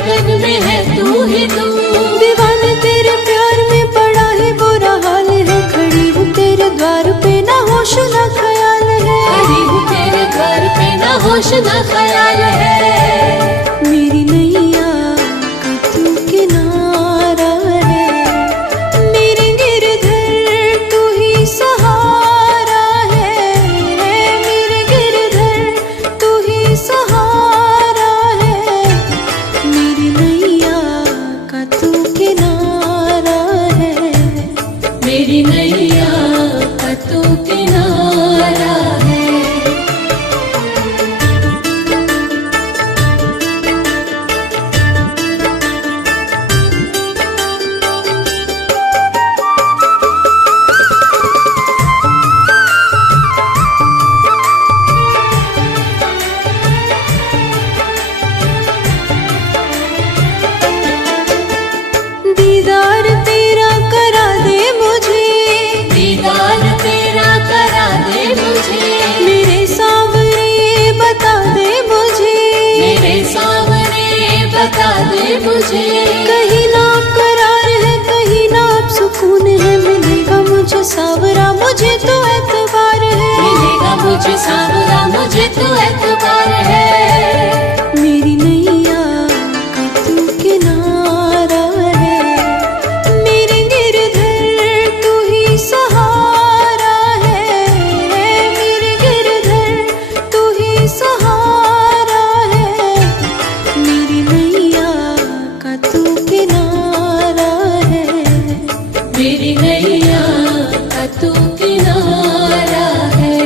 धड़कन में है तू ही तू। दीवाने तेरे प्यार में बड़ा ही बुरा हाल है, खड़ी हूँ तेरे द्वार पे ना होश ना ख्याल है। खड़ी हूँ तेरे द्वार पे ना होश ना ख्याल है। मेरी नैया का तू किनारा है, मेरे गिरधर तू ही सहारा है। मेरे गिरधर तू ही सहारा है, मेरी नैया का तू किनारा है। मेरी नैया का तू किनारा है। दीदार तेरा करा दे मुझे, दीदार तेरा करा दे मुझे। मेरे सावरे बता दे मुझे, मेरे सामने बता दे मुझे। कहीं ना करार है कहीं ना अब सुकून है, मिलेगा मुझे सावरा मुझे तो एतबार है। मिलेगा मुझे सावरा मुझे तो एतबार है। मेरी नैया का तू किनारा है, मेरे गिरधर तू ही सहारा है। मेरे गिरधर तू ही सहारा है, मेरी नैया का तू किनारा है। मेरी नैया का तू किनारा है।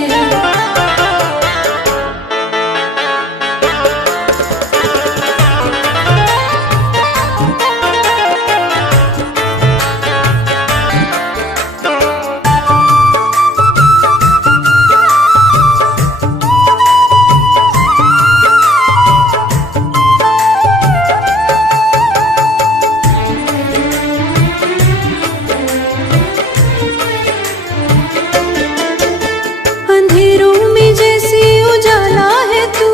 अंधेरों में जैसे उजाला है तू,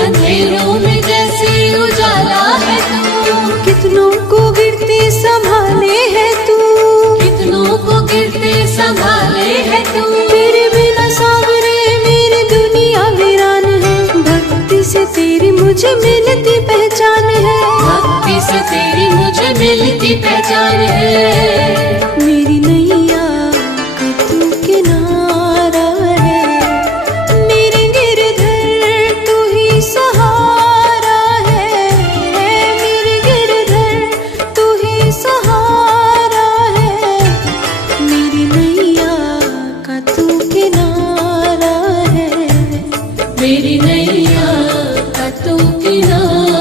अंधेरों में जैसे उजाला है तू। कितनों को गिरते संभाले है तू, कितनों को गिरते संभाले है तू। तेरे बिना सावरे मेरी दुनिया वीरान है। भक्ति से तेरी मुझे मिलती पहचान है, भक्ति से तेरी मुझे मिलती पहचान है। मेरी नैया का तू किनारा है, मेरे गिरधर तू ही सहारा है। मेरे गिरधर तू ही सहारा है, मेरी नैया का तू किनारा है। मेरी नैया का तू किनारा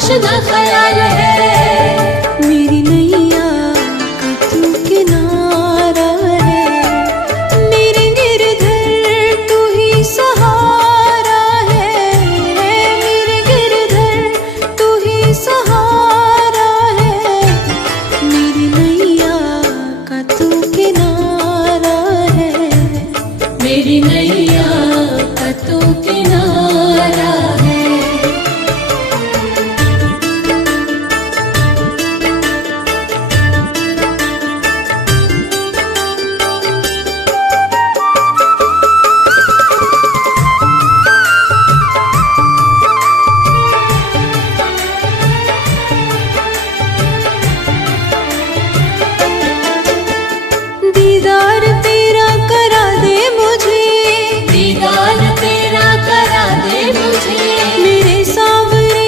होश न ख्याल है। मेरी नैया का तू किनारा है, मेरे गिरधर तू ही सहारा है। मेरे गिरधर तू ही सहारा है, मेरी नैया का तू किनारा है। मेरी नैया का तू किनारा है। दीदार तेरा करा दे मुझे, दीदार तेरा करा दे मुझे, मेरे सावरे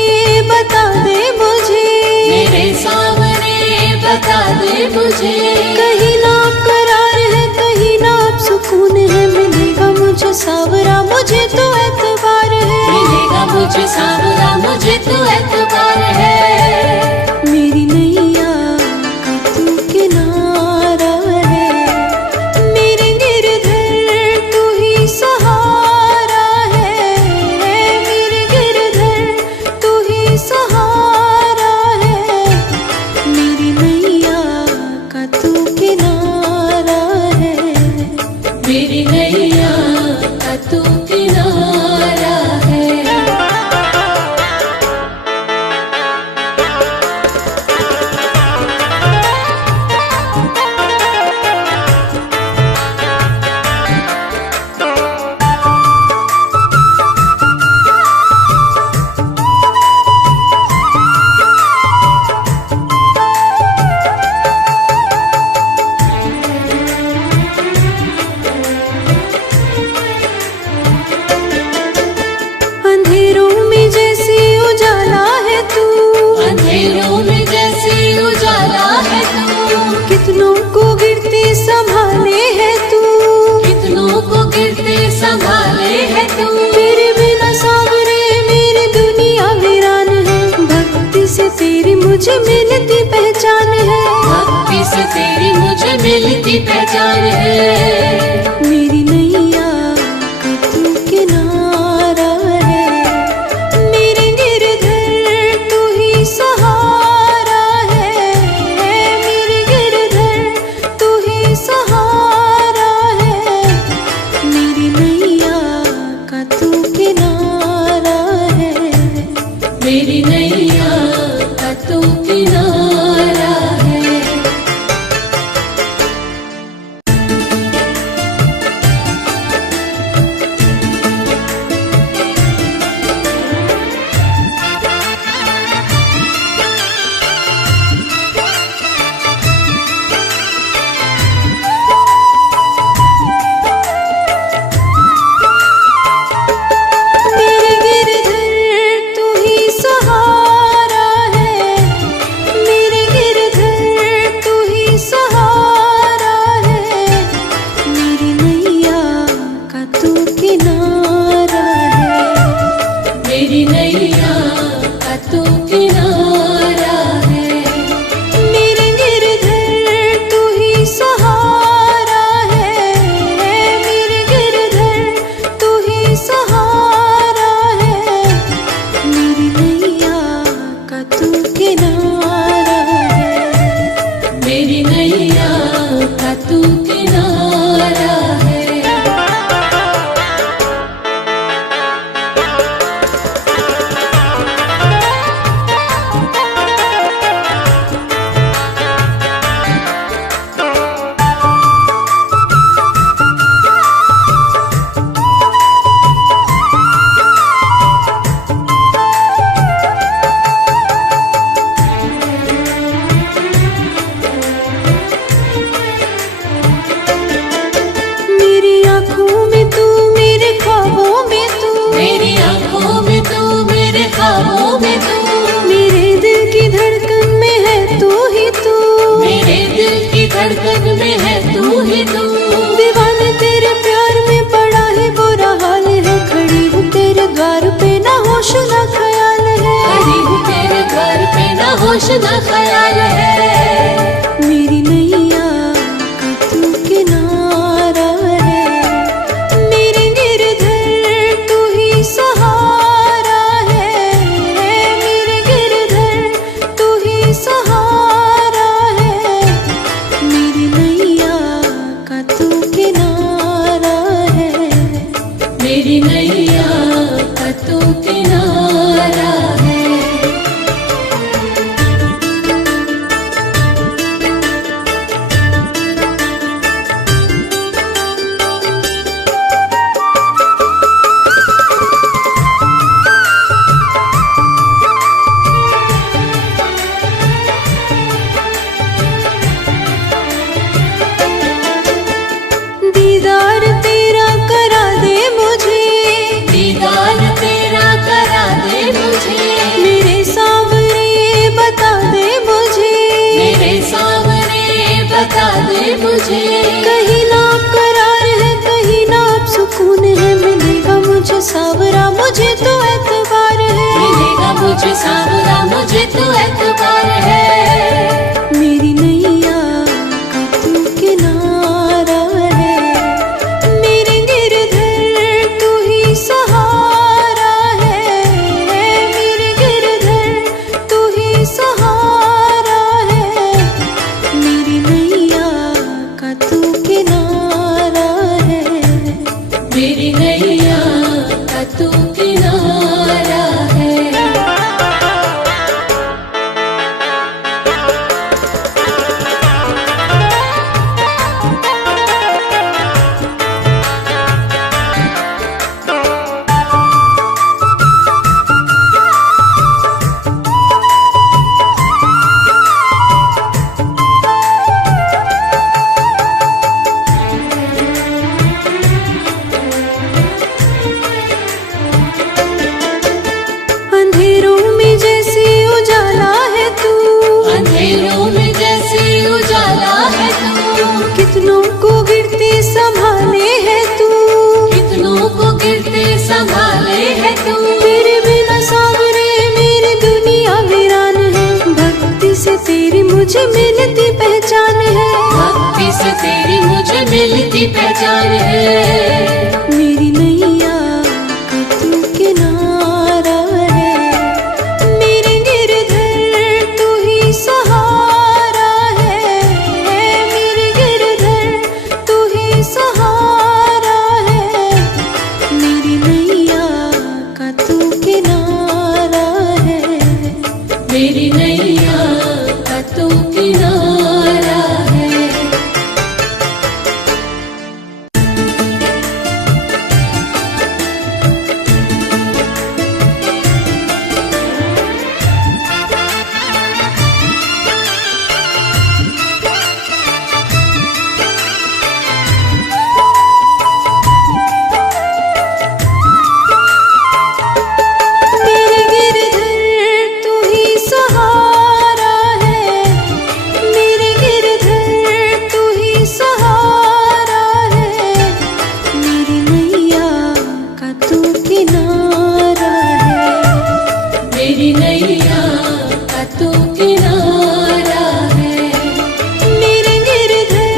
बता दे मुझे। मेरे सामने बता दे मुझे। कहीं ना करार है, कहीं ना सुकून है, मिलेगा मुझे सावरा मुझे तो एतबार है। मिलेगा मुझे सावरा मुझे तो एतबार है। मेरी नैया का तू किनारा है, मेरे गिरधर तू ही सहारा है। मेरे गिरधर तू ही सहारा है, मेरी नैया का तू किनारा है। मेरी नैया का तू किनारा है। अंधेरों में जैसे उजाला है तू, अंधेरों में जैसे उजाला है तू, कितनों को गिरते संभाले है तू। कितनों को गिरते संभाले है तू। तेरे बिना सावरे मेरी दुनिया वीरान है, भक्ति से तेरी मुझे मिलती पहचान है। भक्ति से तेरी मुझे मिलती पहचान है। मेरी नैया का तू किनारा है, मेरे गिरधर तू ही सहारा है। मेरे गिरधर तू ही सहारा है, मेरी नैया का तू किनारा है। मेरी नैया का तू किनारा है। मेरे गिरधर तू ही सहारा है, मेरे गिरधर तू ही सहारा है, मेरी नैया का तू किनारा है। मेरी नैया का तू किनारा है। मेरे गिरधर तू ही सहारा है, मेरे गिरधर तू ही सहारा है, मेरी नैया का तू किनारा है। मेरी नैया का तू किनारा है। मेरी आँखों में तू, मेरे ख्वाबों में तू, मेरी आंखों में तू, मेरे ख्वाबों में तू, मेरे दिल की धड़कन में है तू ही तू। मेरे दिल की धड़कन में है तू ही तू। दीवाने तेरे प्यार में बड़ा ही बुरा हाल है, खड़ी हूँ तेरे द्वार पे ना होश ना ख्याल है। खड़ी हूँ तेरे होश न ख्याल है। मेरी नैया का तू किनारा है, मेरे गिरधर तू ही सहारा है, मेरे गिरधर तू ही सहारा है। मेरी नैया का तू किनारा है, मेरी नैया का तू किनारा है। दीदार तेरा करा दे मुझे, दीदार तेरा करा दे मुझे, मेरे सामने बता दे मुझे, मेरे सामने बता दे मुझे। कहीं ना करार है कहीं ना अब सुकून है, मिलेगा मुझे सावरा मुझे तो एतबार है, मिलेगा मुझे सावरा मुझे तो एतबार है। मेरी नैया का तू किनारा है, मेरे गिरधर तू ही सहारा है, मेरे गिरधर तू ही सहारा है। मेरी नैया का तू किनारा है, मेरी नैया का तू किनारा है। अंधेरों में जैसे उजाला है तू, अंधेरों में जैसे उजाला है तू, कितनों को गिरते संभाले है तू, कितनों को गिरते संभाले है तू। तेरे बिना सावरे मेरी दुनिया वीरान है, भक्ति से तेरी मुझे मिलती पहचान है, भक्ति से तेरी मुझे मिलती पहचान है। मेरी नैया का तू किनारा है, मेरे गिरधर तू ही सहारा है, मेरे गिरधर तू ही सहारा है। मेरी नैया का तू किनारा है, मेरी नैया का तू किनारा है। मेरे गिरधर तू ही सहारा है, मेरे गिरधर तू ही सहारा है। मेरी नैया का तू किनारा है, मेरी नैया का तू किनारा है। मेरे गिरधर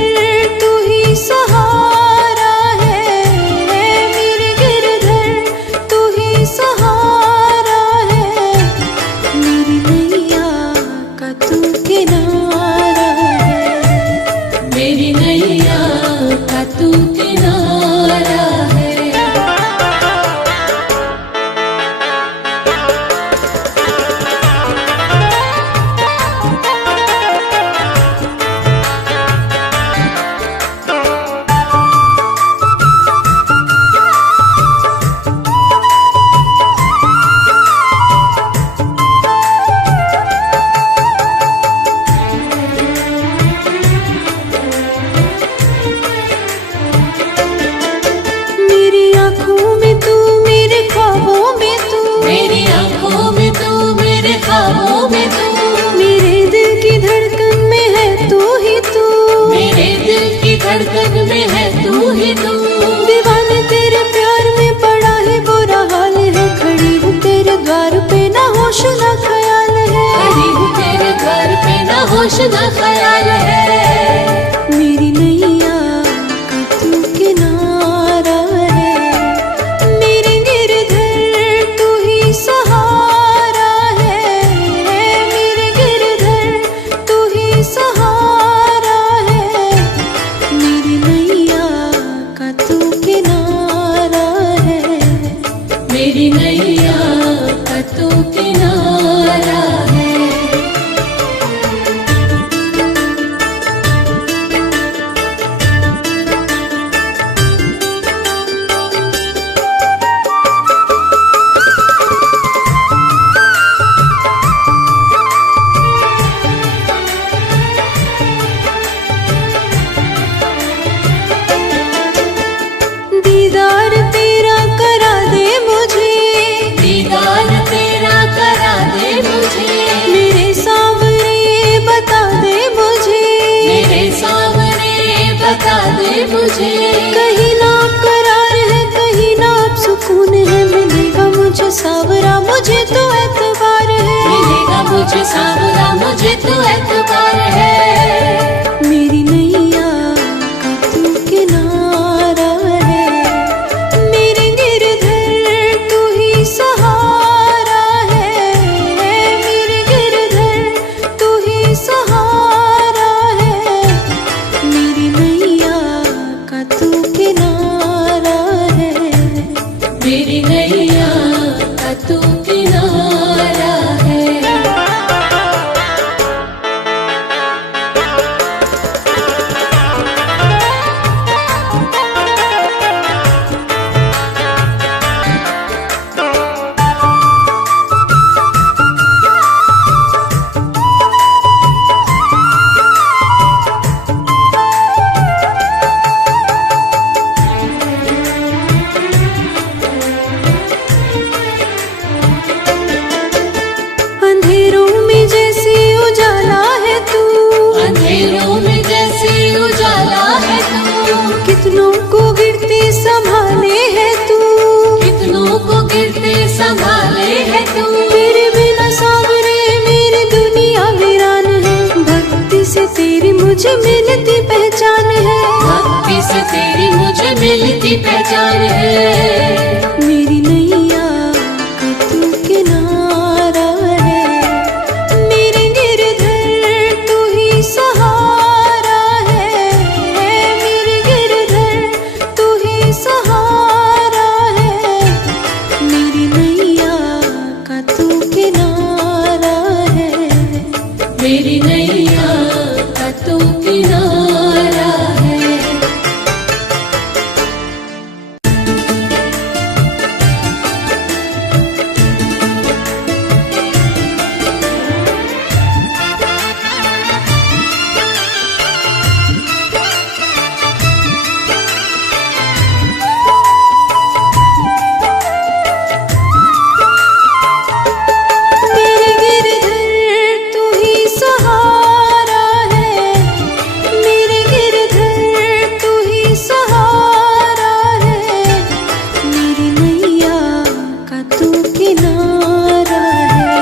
तू ही सहारा है, मेरे गिरधर तू ही सहारा है। मेरी नैया का तू किनारा है, मेरी नैया का तू किनारा है। मेरी आँखों में तू मेरे ख्वाबों में तू, मेरी आंखों में तू मेरे ख्वाबों में तू, मेरे दिल की धड़कन में है तू ही तू, मेरे दिल की धड़कन में है तू ही तू। दीवाने तेरे प्यार में पड़ा है बुरा हाल है, खड़ी हूँ तेरे द्वार पे ना होश ना ख्याल है। खड़ी हूँ तेरे मुझे। कहीं ना करार है, कहीं ना अब सुकून है, मिलेगा मुझे सावरा मुझे तो एतबार है। मिलेगा मुझे सावरा मुझे तो एतबार है। मेरी नैया का तू किनारा है, मेरे गिरधर तू ही सहारा है। मेरे गिरधर तू ही सहारा है, मेरी नैया का तू किनारा है। मेरी नैया का तू किनारा है। अंधेरों में जैसे उजाला है तू, अंधेरों में जैसे उजाला है तू। कितनों को गिरते संभाले है तू, कितनों को गिरते संभाले है तू। तेरे बिना सावरे मेरी दुनिया वीरान है। भक्ति से तेरी मुझे मिलती पहचान है, भक्ति से तेरी मुझे मिलती पहचान है। मेरी नैया का तू किनारा है, मेरे गिरधर तू ही सहारा है। मेरे गिरधर तू ही सहारा है, मेरी नैया का तू किनारा है। मेरी नैया का तू किनारा है। मेरे गिरधर तू ही सहारा है, मेरे गिरधर तू ही सहारा है, मेरी नैया का तू किनारा है।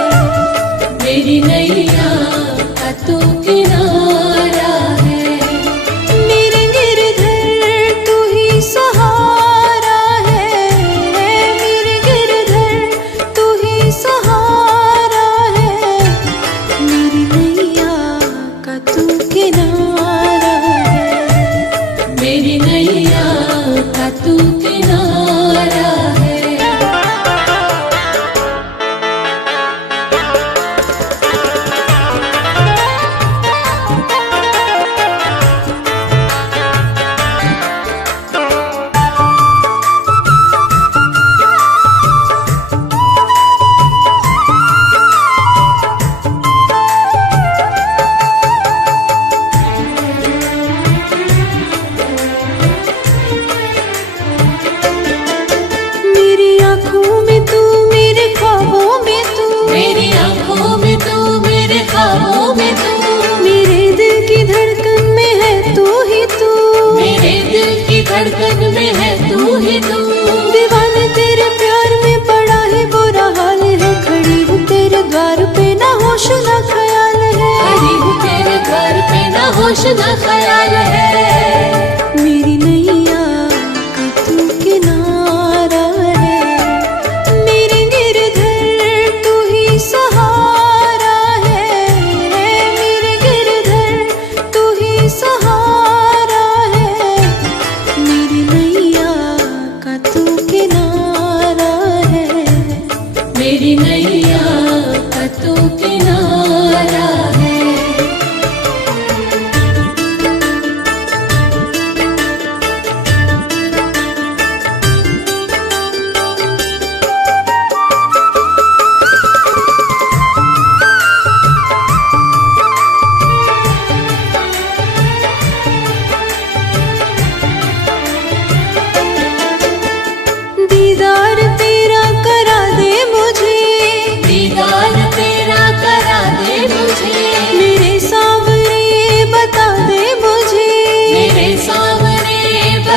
मेरी नैया का तू किनारा है। मेरे गिरधर तू ही सहारा है, मेरे गिरधर तू ही सहारा है, मेरी नैया का तू किनारा है। मेरी नैया का तू किनारा है। मेरी आँखों में तू, मेरे ख्वाबों में तू, मेरी आंखों में तू, मेरे ख्वाबों में तू। मेरे दिल की धड़कन में है तू ही तू। मेरे दिल की धड़कन में है तू ही तू। दीवाने तेरे प्यार में बड़ा ही बुरा हाल है, खड़ी हूँ तेरे द्वार पे ना होश ना ख्याल है। खड़ी हूँ तेरे घर पे ना होश ना ख्याल है। मेरी नैया का तू किनारा है, मेरे गिरधर तू ही सहारा है। मेरे गिरधर तू ही सहारा है, मेरी नैया का तू किनारा है। मेरी नैया का तू किनारा है।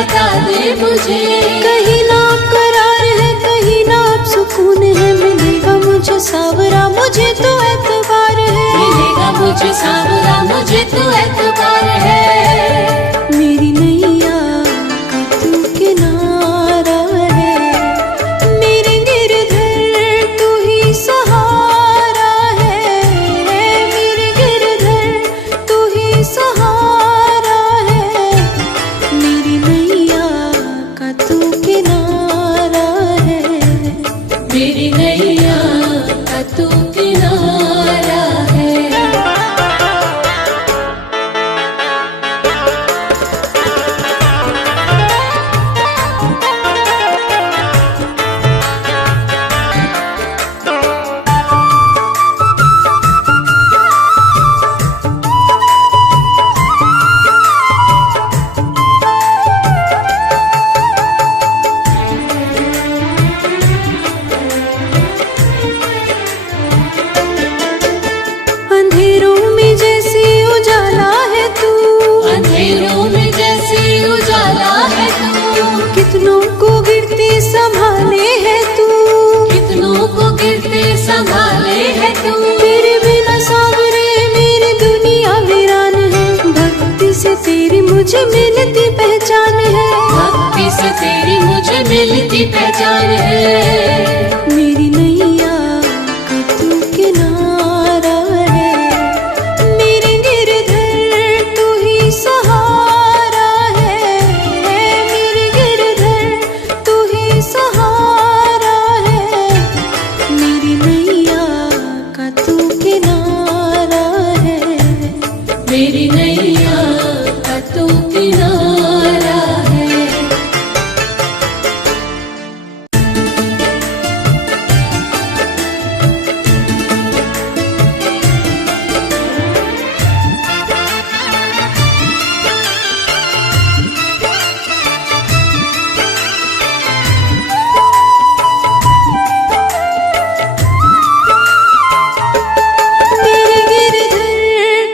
बता दे मुझे। कहीं ना करार है, कहीं ना अब सुकून है, मिलेगा मुझे सावरा, मुझे तो एतबार है। मिलेगा मुझे सावरा, मुझे तो एतबार है। मेरी नैया का तू किनारा है, मेरे गिरधर तू ही सहारा है। मेरे गिरधर तू ही सहारा है, मेरी नैया का तू किनारा है। मेरी नैया का तू किनारा है। अंधेरों में जैसे उजाला है तू, अंधेरों में जैसे उजाला है तू। कितनों को गिरते संभाले है तू, कितनों को गिरते संभाले है तू। तेरे बिना सावरे मेरी दुनिया वीरान है। भक्ति से तेरी मुझे मिलती पहचान है, भक्ति से तेरी मुझे मिलती पहचान है। मेरी नैया का तू किनारा है, मेरे गिरधर तू ही सहारा है। मेरे गिरधर तू ही सहारा है, मेरी नैया का तू किनारा है। मेरी नैया का तू किनारा है। मेरे गिरधर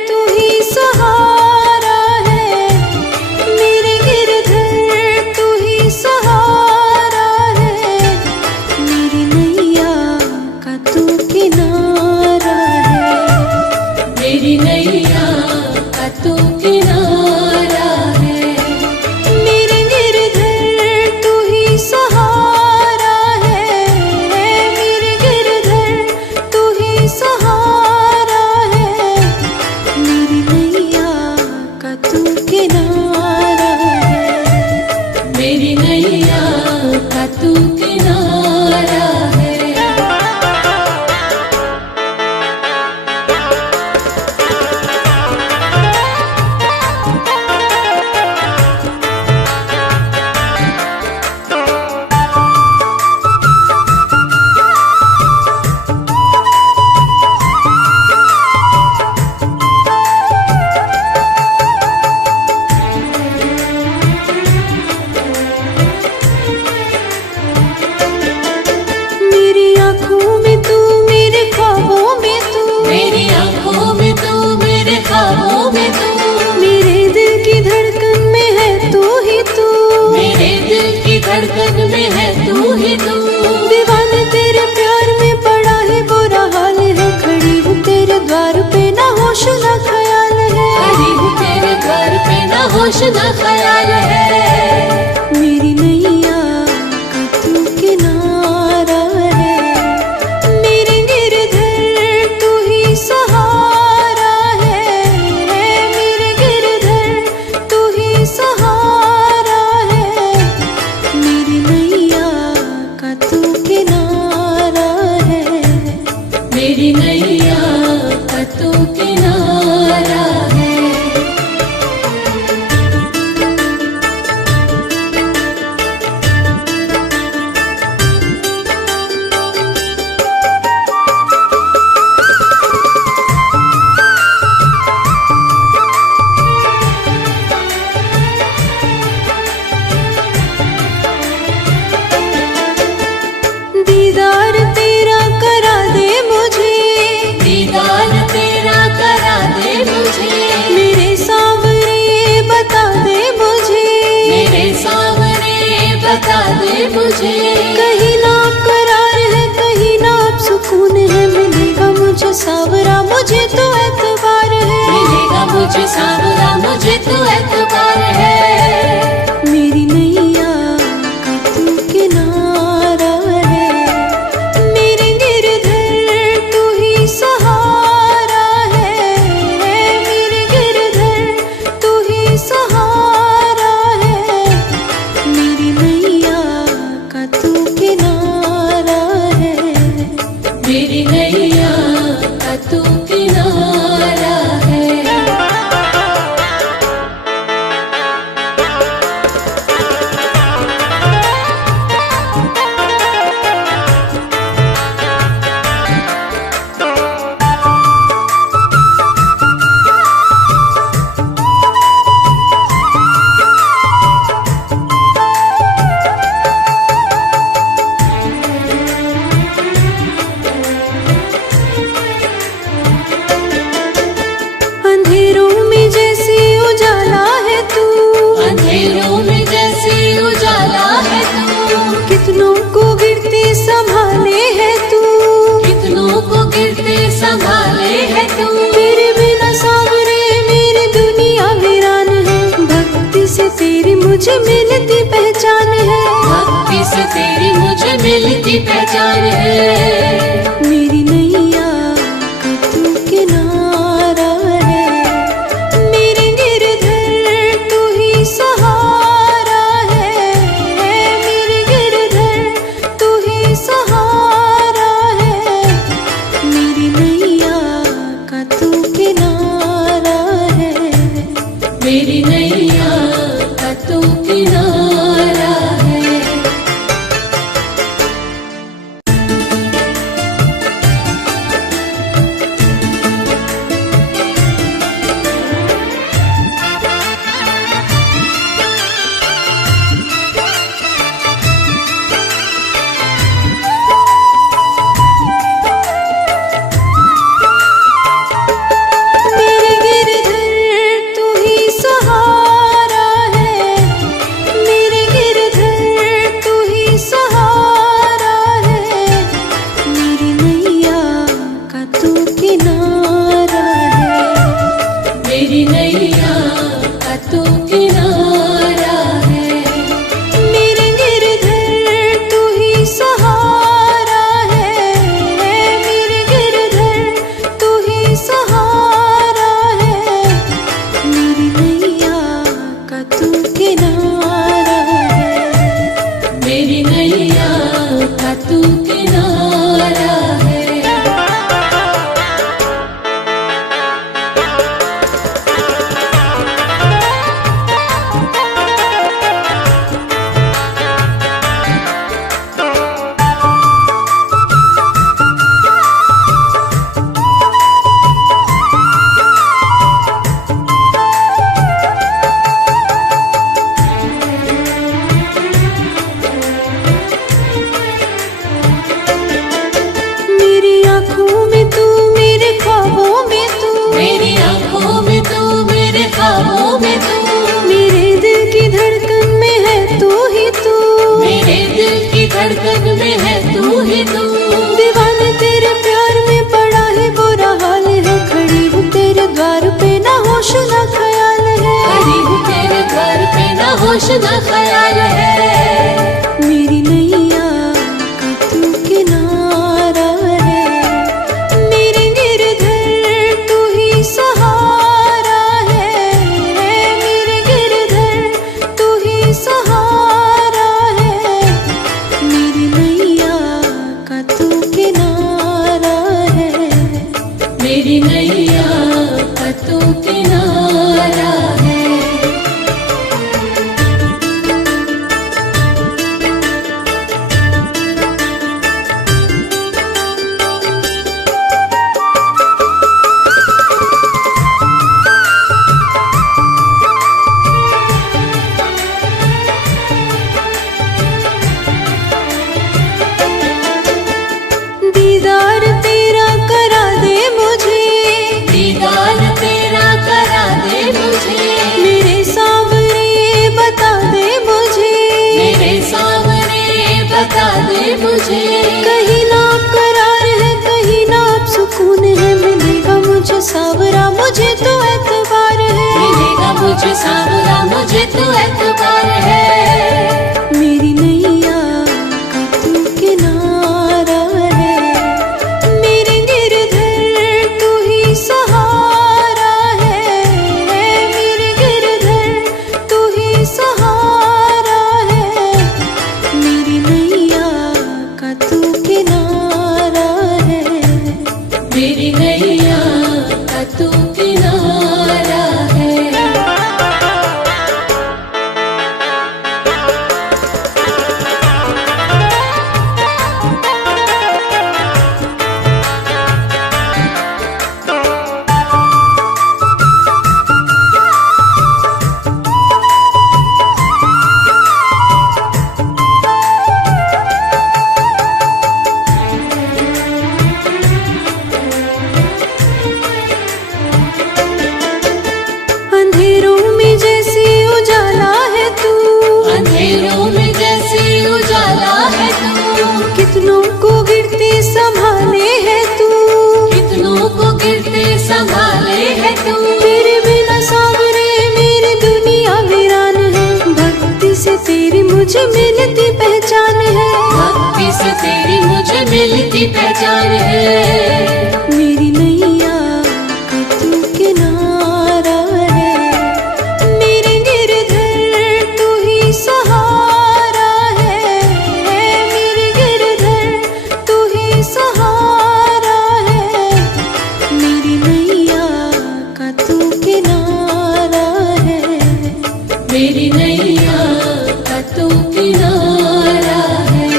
तू ही सहारा है, मेरे गिरधर तू ही सहारा है, मेरी नैया का तू किनारा है। मेरी नैया का तू किनारा है। मेरे गिरधर तू ही सहारा है, मेरे गिरधर तू ही सहारा है, मेरी नैया का तू किनारा है। मेरी नैया का तू किनारा है। मेरी आँखों में तू, मेरे ख्वाबों में तू, मेरी आंखों में तू, मेरे ख्वाबों में तू। मेरे दिल की धड़कन में है तू ही तू, मेरे दिल की धड़कन में है तू ही तू। दीवाने तेरे प्यार में बड़ा ही बुरा हाल है। खड़ी हूँ तेरे द्वार पे, ना होश ना ख्याल है। खड़ी हूँ तेरे द्वार पे, ना होश ना ख्याल है। मेरी नैया का तू किनारा है, मेरे गिरधर तू ही सहारा है। मेरे गिरधर तू ही सहारा है, मेरी नैया का तू किनारा है। मेरी नैया का तू किनारा है। मुझे मिलती पहचान है, भक्ति से तेरी मुझे मिलती पहचान है। मेरी नैया का तू किनारा है, मेरे गिरधर तू ही सहारा है, मेरे गिरधर तू ही सहारा है, मेरी नैया का तू किनारा है, मेरी नैया का तू किनारा है। मेरे गिरधर तू ही सहारा है, मेरे गिरधर तू ही सहारा है, मेरी नैया का तू किनारा है, मेरी नैया का तू किनारा है। मेरे गिरधर तू ही सहारा है, मेरे गिरधर तू ही सहारा है, मेरी नैया का तू किनारा है, मेरी नैया का तू किनारा है। मेरी आँखों में तू, मेरे ख्वाबों में तू, मेरी आंखों में तू, मेरे ख्वाबों में तू, मेरे दिल की धड़कन में है तू ही तू, मेरे दिल की धड़कन में है तू ही तू। दीवाने तेरे प्यार में बड़ा ही बुरा हाल है, खड़ी हूँ तेरे द्वार पे ना होश ना ख्याल है, खड़ी हूँ तेरे द्वार पे ना होश ना ख्याल है। मेरी नैया का तू किनारा है, मेरे गिरधर तू ही सहारा है, मेरे गिरधर तू ही सहारा है, मेरी नैया का तू किनारा है, मेरी नैया का तू किनारा है। दीदार तेरा करा दे मुझे, दीदार तेरा करा दे मुझे, मेरे सामने बता दे मुझे, मेरे सामने बता दे मुझे। कहीं ना करार है, कहीं ना अब सुकून है, मिलेगा मुझे सावरा, मुझे तो एतबार है, मिलेगा मुझे सावरा, मुझे तो एतबार है। मेरी नैया का तू किनारा है, मेरे गिरधर तू ही सहारा है, मेरे गिरधर तू ही सहारा है, मेरी नैया का तू किनारा है, मेरी नैया का तू किनारा है। से तेरी मुझे मिलती पहचान है, भक्ति से तेरी मुझे मिलती पहचान है। मेरी नैया का तू किनारा है, मेरे गिरधर तू ही सहारा है, मेरे गिरधर तू ही सहारा है, मेरी नैया का तू किनारा है, मेरी नैया का तू किनारा है।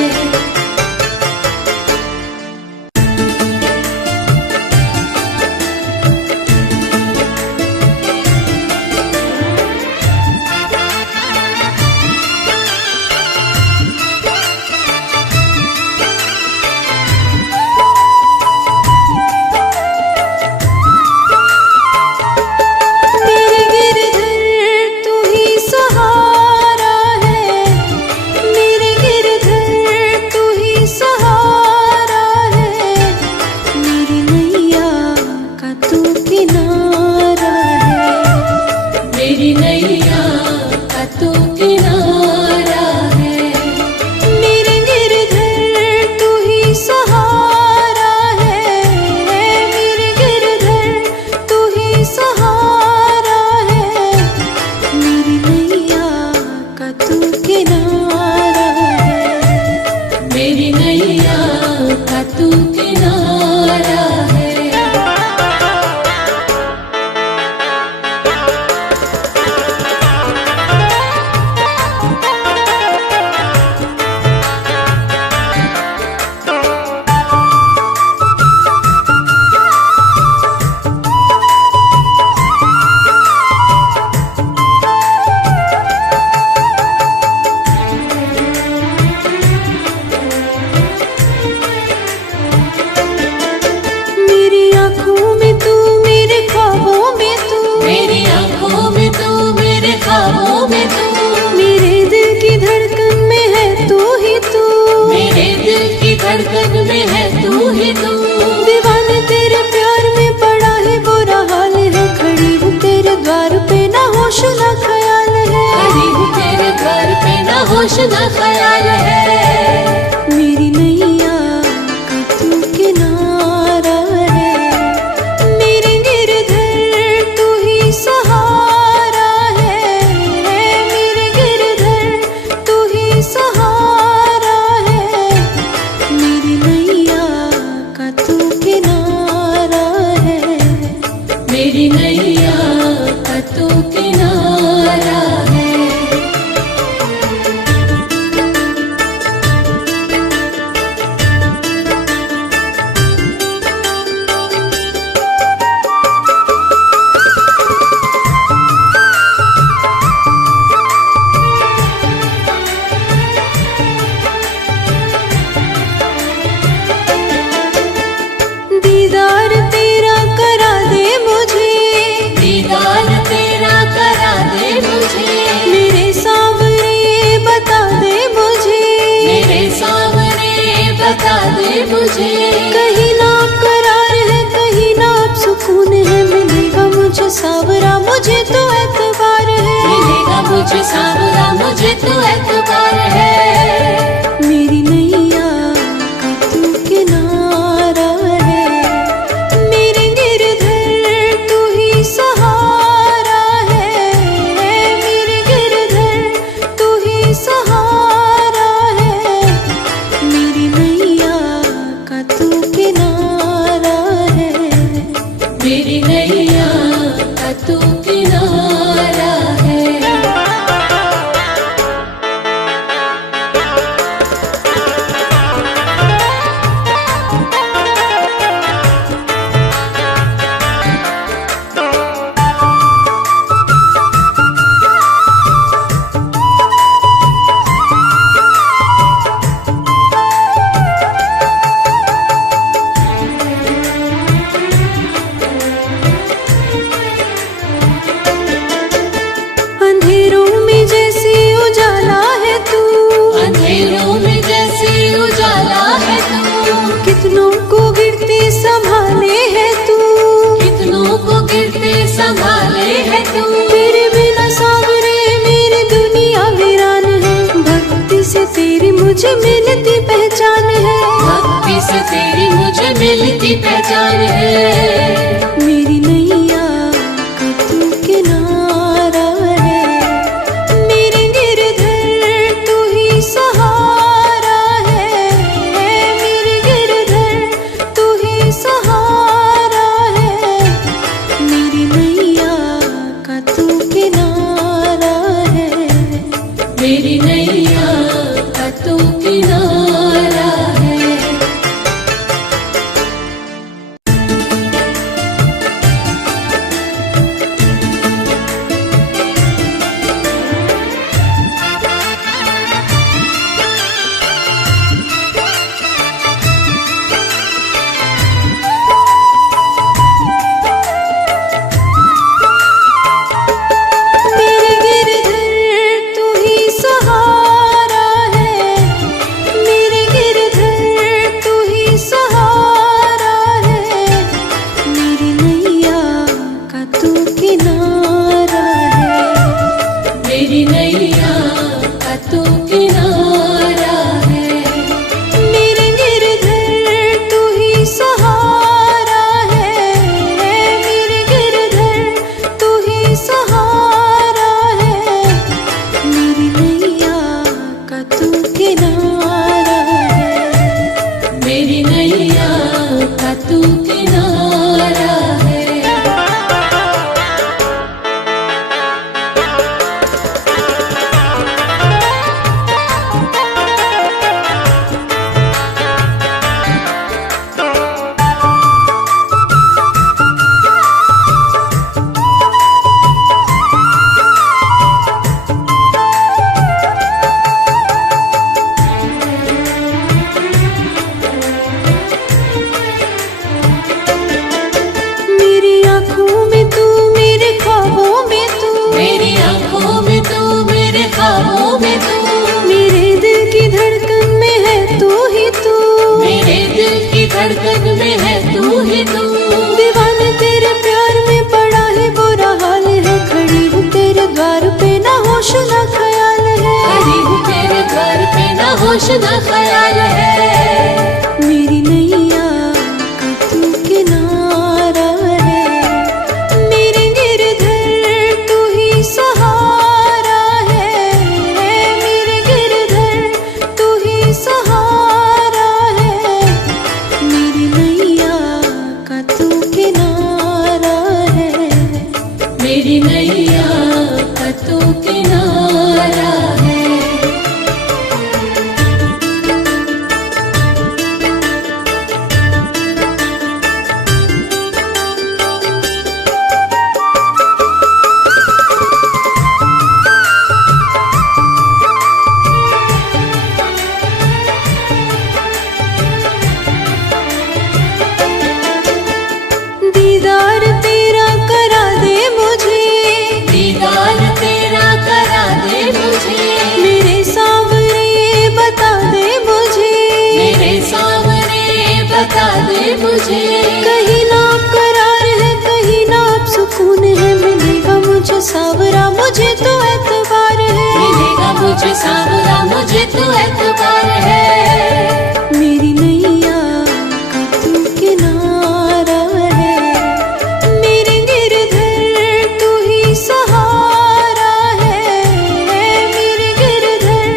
मेरे गिरधर तू ही सहारा है, मेरे गिरधर तू ही सहारा है, मेरी नैया का तू किनारा है, मेरी नैया का तू किनारा है। मेरे गिरधर तू ही सहारा है, मेरे गिरधर तू ही सहारा है, मेरी नैया का तू किनारा है, मेरी नैया का तू किनारा है। मेरी आँखों में तू, मेरे ख्वाबों में तू, मेरी आंखों में तू, मेरे ख्वाबों में तू, मेरे दिल की धड़कन में है तू ही तू, मेरे दिल की धड़कन में है तू ही तू। दीवाने तेरे प्यार में पड़ा है बुरा हाल है, खड़ी हूँ तेरे द्वार पे ना होश ना ख्याल है, खड़ी हूँ तेरे घर पे ना होश ना ख्याल है। मेरी नैया का तू किनारा है, मेरे गिरधर तू ही सहारा है, मेरे गिरधर तू ही सहारा है, मेरी नैया का तू किनारा है, मेरी नैया का तू किनारा है। मुझे मिलती पहचान है, भक्ति से तेरी मुझे मिलती पहचान है। मेरी नैया का तू किनारा है, मेरे गिरधर तू ही सहारा है, मेरे गिरधर तू ही सहारा है, मेरी नैया का तू किनारा है, मेरी नैया का तू किनारा है। मेरे गिरधर तू ही सहारा है, मेरे गिरधर तू ही सहारा है, मेरी नैया का तू किनारा है, मेरी नैया का तू किनारा है। मेरे गिरधर तू ही सहारा है, मेरे गिरधर तू ही सहारा है, मेरी नैया का तू किनारा है, मेरी नैया का तू किनारा है। मेरी आँखों में तू, मेरे ख्वाबों में तू, मेरी आंखों में तू, मेरे ख्वाबों में तू, मेरे दिल की धड़कन में है तू ही तू, मेरे दिल की धड़कन में है तू ही तू। दीवाने तेरे प्यार में पड़ा है बुरा हाल है, खड़ी हूँ तेरे द्वार पे ना होश ना ख्याल है, खड़ी हूँ तेरे घर पे ना होश ना ख्याल है। मेरी नैया का तू किनारा है, मेरे गिरधर तू ही सहारा है, मेरे गिरधर तू ही सहारा है, मेरी नैया का तू किनारा है, मेरी नैया का तू किनारा है। दीदार तेरा करा दे मुझे, दीदार तेरा करा दे मुझे, मेरे सावरे बता दे मुझे, मेरे सामने बता दे मुझे। कहीं ना करार है, कहीं ना अब सुकून है, मिलेगा मुझे सावरा मुझे तो एतबार है, मिलेगा मुझे सावरा मुझे तो एतबार है। मेरी नैया का तू किनारा है, मेरे गिरधर तू ही सहारा है, मेरे गिरधर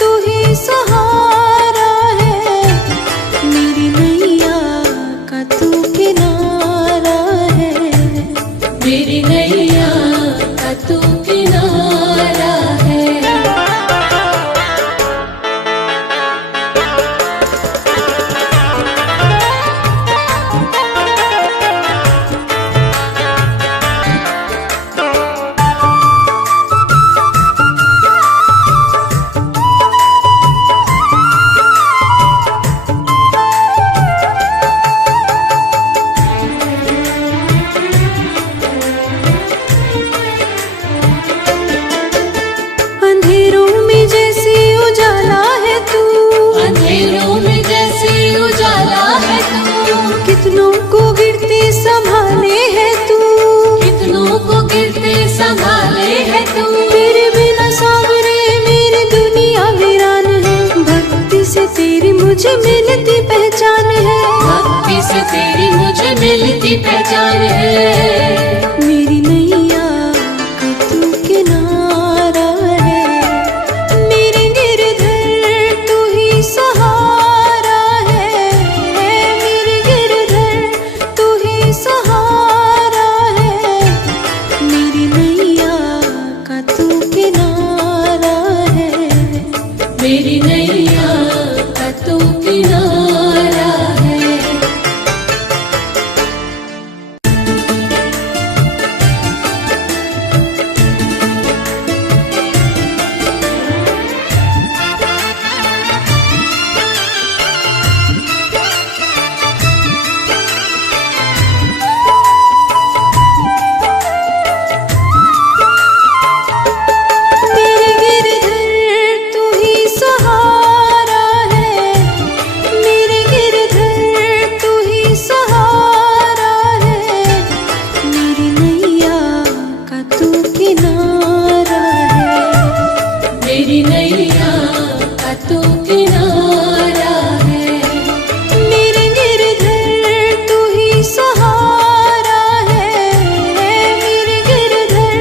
तू ही सहारा है, मेरी नैया का तू किनारा है, मेरी नैया का तू किनारा है। पहचान है। मेरी नैया का तू किनारा है, मेरे गिरधर तू ही सहारा है, मेरे गिरधर तू ही सहारा है, मेरी नैया का तू किनारा है, मेरी नैया का तू किनारा है। मेरे गिरधर तू ही सहारा है, मेरे गिरधर तू ही सहारा है, मेरी नैया का तू किनारा है, मेरी नैया का तू किनारा है। मेरे गिरधर तू ही सहारा है, मेरे गिरधर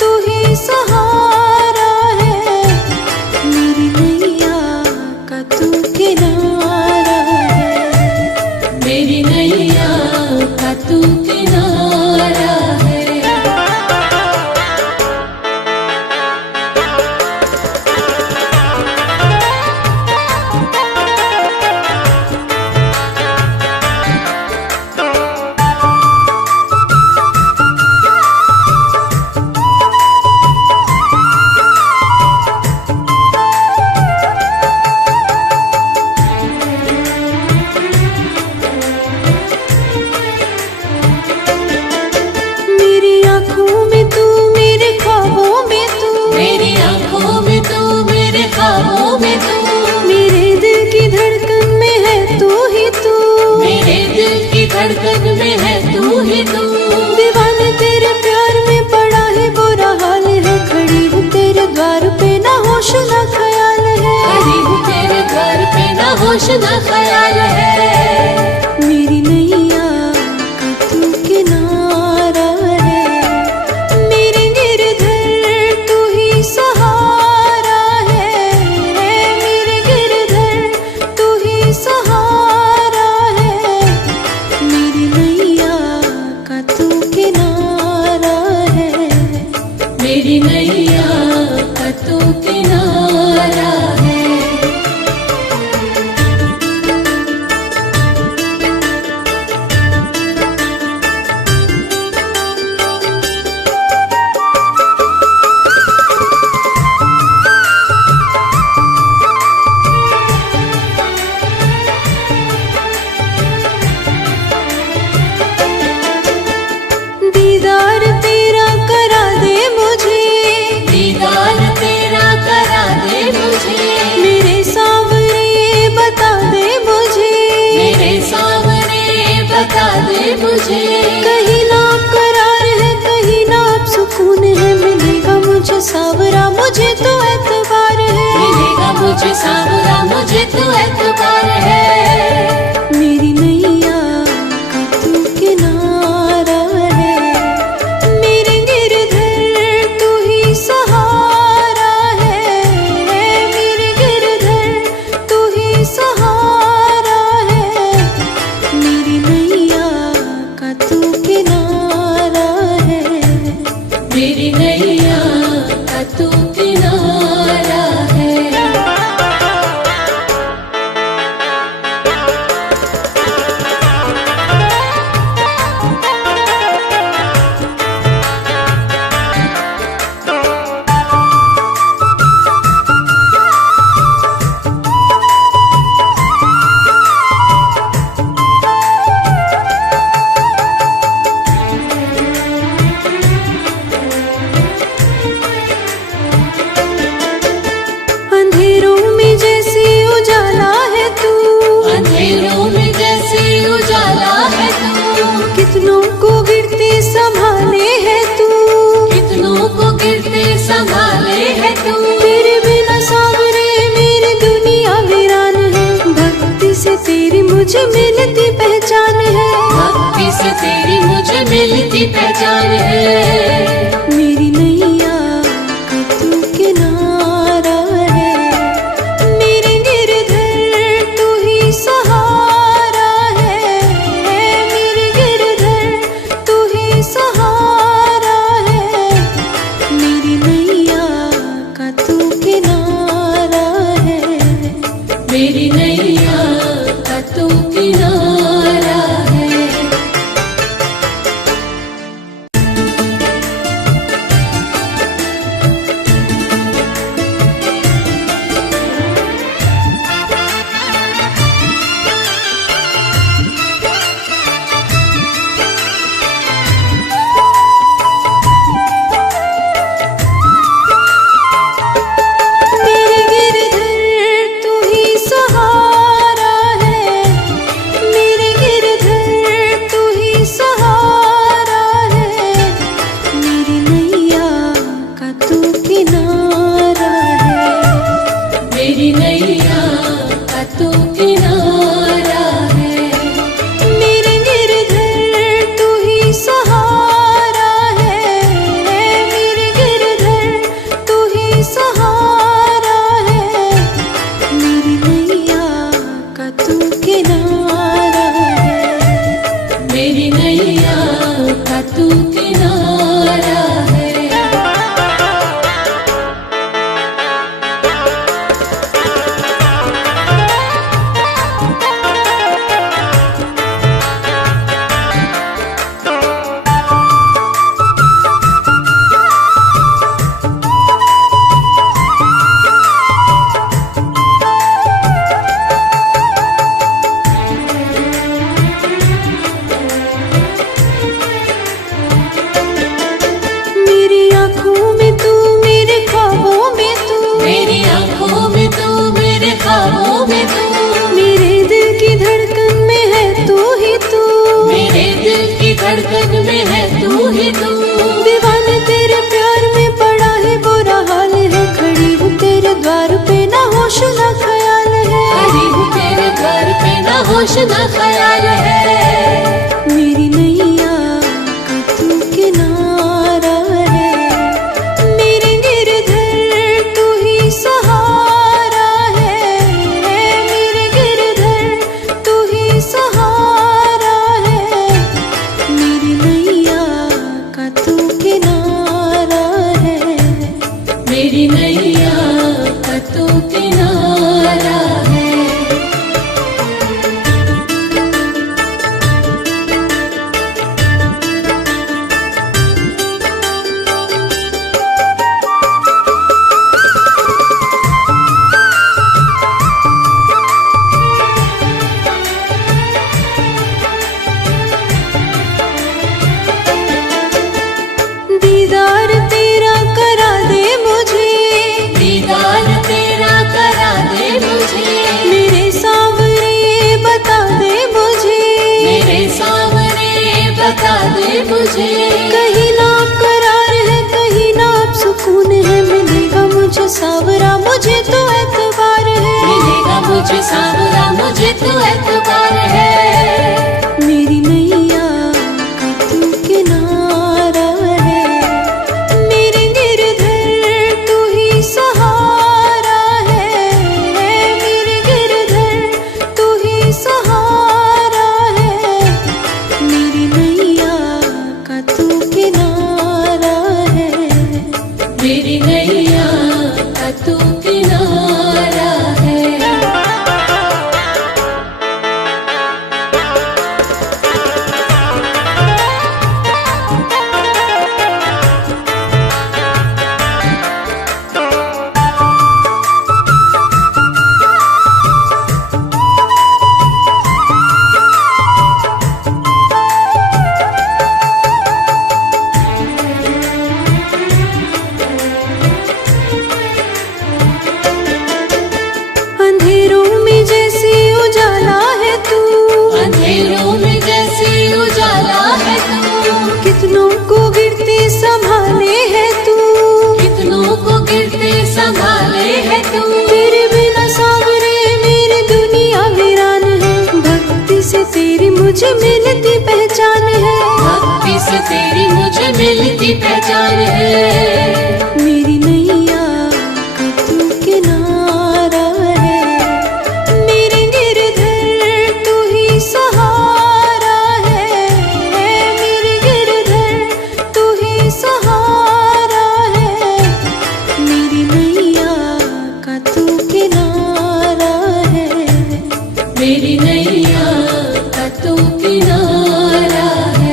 तू ही सहारा है, मेरी नैया का तू किनारा है, मेरी नैया का तू किनारा है। मेरी आँखों में तू, मेरे ख्वाबों में तू, मेरी आंखों में तू, मेरे ख्वाबों में तू, मेरे दिल की धड़कन में है तू ही तू, मेरे दिल की धड़कन में है तू ही तू। दीवाने तेरे प्यार में पड़ा है बुरा हाल है, खड़ी हूँ तेरे द्वार पे ना होश ना ख्याल है, खड़ी हूँ तेरे घर पे ना होश ना ख्याल है। मेरी नैया का तू किनारा है, मेरे गिरधर तू ही सहारा है, मेरे गिरधर तू ही सहारा है, मेरी नैया का तू किनारा है, मेरी नैया का तू किनारा है। दीदार तेरा करा दे मुझे, दीदार तेरा करा दे मुझे, मेरे सावरे बता दे मुझे, मेरे सामने बता दे मुझे। कहीं ना करार है, कहीं ना अब सुकून है, मिलेगा मुझे सावरा मुझे तो एतबार है, मिलेगा मुझे सावरा मुझे तो एतबार है। मेरी नैया का तू किनारा है, मेरे गिरधर तू ही सहारा है, मेरे गिरधर तू ही सहारा है, मेरी नैया का तू किनारा है, मेरी नैया का तू किनारा है। अंधेरों में जैसे उजाला है तू, अंधेरों में जैसे उजाला है तू, कितनों को गिरते संभाले है तू, कितनों को गिरते संभाले है तू। तेरे बिना सावरे मेरी दुनिया वीरान है, भक्ति से तेरी मुझे मिलती पहचान है, भक्ति से तेरी मिलती पहचान है। मेरी नैया का तू किनारा है, मेरे गिरधर तू ही सहारा है, मेरे गिरधर तू ही सहारा है, मेरी नैया का तू किनारा है, मेरी नैया का तू किनारा है। मेरे गिरधर तू ही सहारा है, मेरे गिरधर तू ही सहारा है, मेरी नैया का तू किनारा है, मेरी नैया का तू किनारा है। मेरे गिरधर तू ही सहारा है, मेरे गिरधर तू ही सहारा है, मेरी नैया का तू किनारा है, मेरी नैया का तू किनारा है। मेरी आँखों में तू, मेरे ख्वाबों में तू, मेरी आंखों में तू, मेरे ख्वाबों में तू, मेरे दिल की धड़कन में है तू ही तू, मेरे दिल की धड़कन में है तू ही तू। दीवाने तेरे प्यार में पड़ा है बुरा हाल है, खड़ी हूँ तेरे द्वार पे ना होश ना ख्याल है, खड़ी हूँ तेरे घर पे ना होश ना ख्याल है। मेरी नैया का तू किनारा है, मेरे गिरधर तू ही सहारा है, मेरे गिरधर तू ही सहारा है, मेरी नैया का तू किनारा है, मेरी नैया का तू किनारा है। दीदार तेरा करा दे मुझे, दीदार तेरा करा दे मुझे, मेरे सावरे बता दे मुझे, मेरे सामने बता दे मुझे। कहीं ना करार है कहीं ना अब सुकून है, मिलेगा मुझे सावरा मुझे तो एतबार है, मिलेगा मुझे सावरा मुझे तो एतबार है। मेरी नैया का तू किनारा है, मेरे गिरधर तू ही सहारा है, मेरे गिरधर तू ही सहारा है, मेरी नैया का तू किनारा है, मेरी नैया का तू किनारा है। तुझसे तेरी मुझे मिलती पहचान है। मेरी नैया का तू किनारा है, मेरे गिरधर तू ही सहारा है, मेरे गिरधर तू ही सहारा है, मेरी नैया का तू किनारा है, मेरी नैया का तू किनारा है।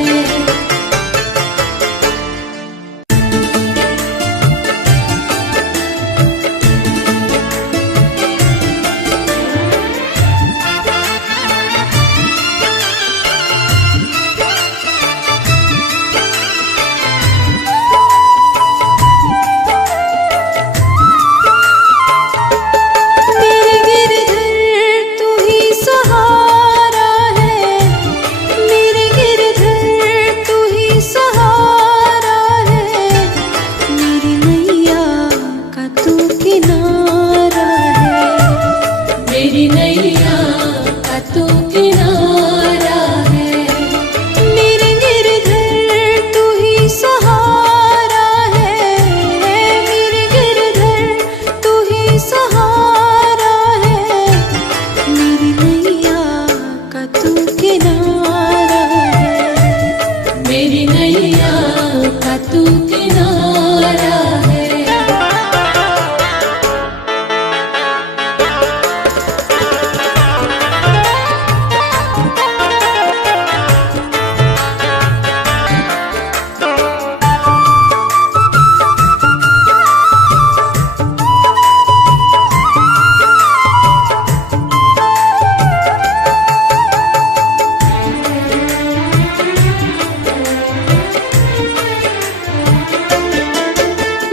मेरे गिरधर तू ही सहारा है, मेरे गिरधर तू ही सहारा है, मेरी नैया का तू किनारा है, मेरी नैया का तू किनारा है। मेरे गिरधर तू ही सहारा है, मेरे गिरधर तू ही सहारा है, मेरी नैया का तू किनारा है, मेरी नैया का तू किनारा है।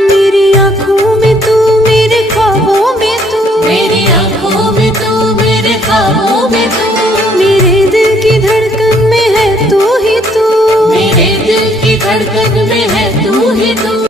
मेरी आँखों में तू, मेरे ख्वाबों में तू, मेरी आंखों में तू, मेरे ख्वाबों में तू, मेरे दिल की धड़कन में है तू ही तू, मेरे दिल की धड़कन में है तू ही तू।